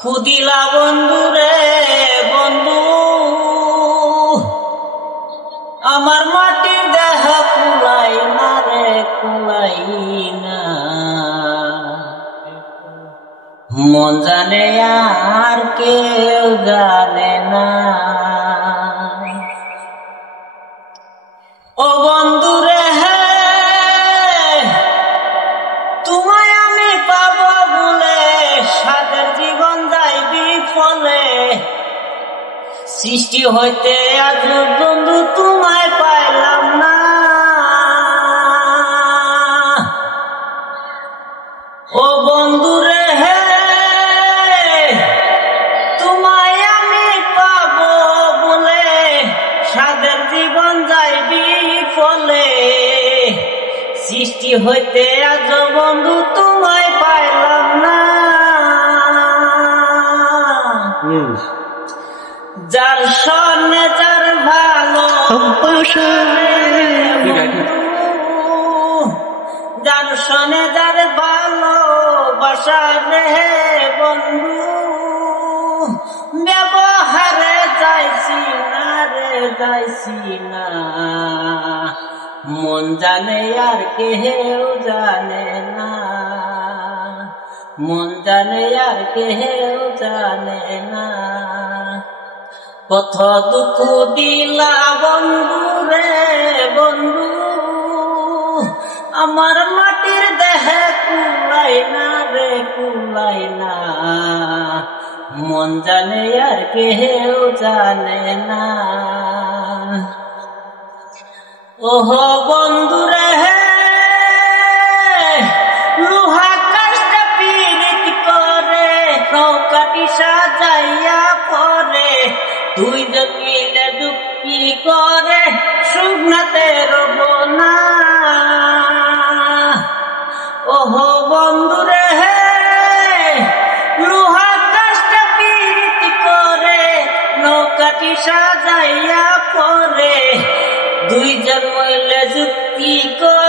খুদিলা বন্ধু রে বন্ধু, আমার মাটির দেহ কুলাই না রে কুলাই না। মন জানে আর কেউ জানে না। ও বন্ধু রে তোমায় আমি পাবো বলে সাদের জীবন যাই বিফলে। সৃষ্টি হইতে আজ বন্ধু তোমায় পাইলাম না। ও বন্ধু রে তোমায় আমি পাবো বলে সাদের জীবন যাই বিফলে। সৃষ্টি হইতে আজ বন্ধু তোমায় পাইলাম না। যার সনে যার ভালো যার সনে যার ভালো বাসা রে বন্ধু, ব্যবহারে যাইছি না রে যাইছি না। মন জানে আর কেউ জানে না। মন জানে আর কেউ জানে না। কত দুঃখ দিলা বন্ধু রে বন্ধু, আমার মাটির দেহে কুলাই না রে কুলাই না। মন জানে আর কেউ জানে না। ওহ বন্ধু রে লোহা কাষ্টা পীড়িত করে নৌকাটি সাজাইয়া পরে। দুইজন মিলে যুক্তি করে শুকনাতে রব না। ওহ বন্ধু রে লোহা কাষ্টা পীড়িত করে নৌকাটি সাজাইয়া পরে। দুইজন মিলে যুক্তি করে